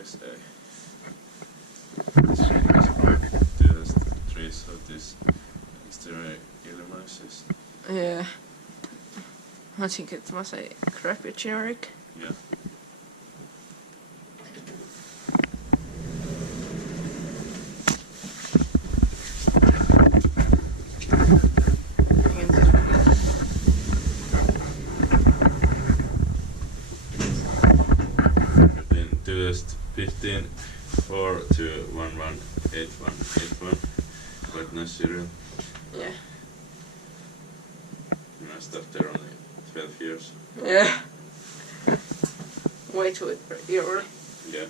guess this is from 2003, so this is the illnesses. Yeah. I think it was a crappy generic. Yeah. In 2015 4 to 118181 quite nice serial. Yeah. And I stopped there only 12 years. Yeah. Way too early. Yeah.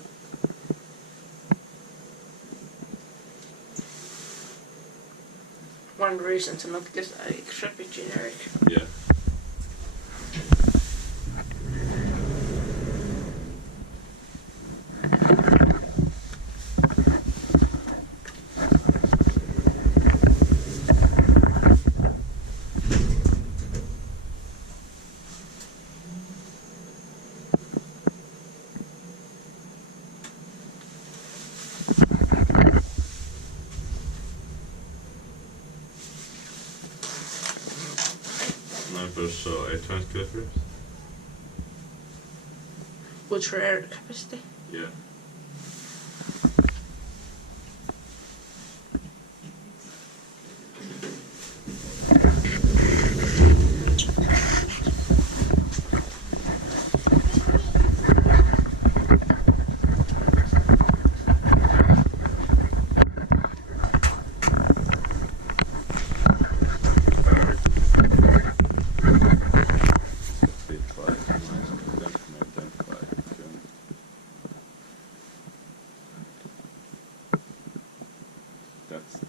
One reason to not get a crappy generic. Yeah. So 800 kilograms. What's your air capacity? Yeah. That's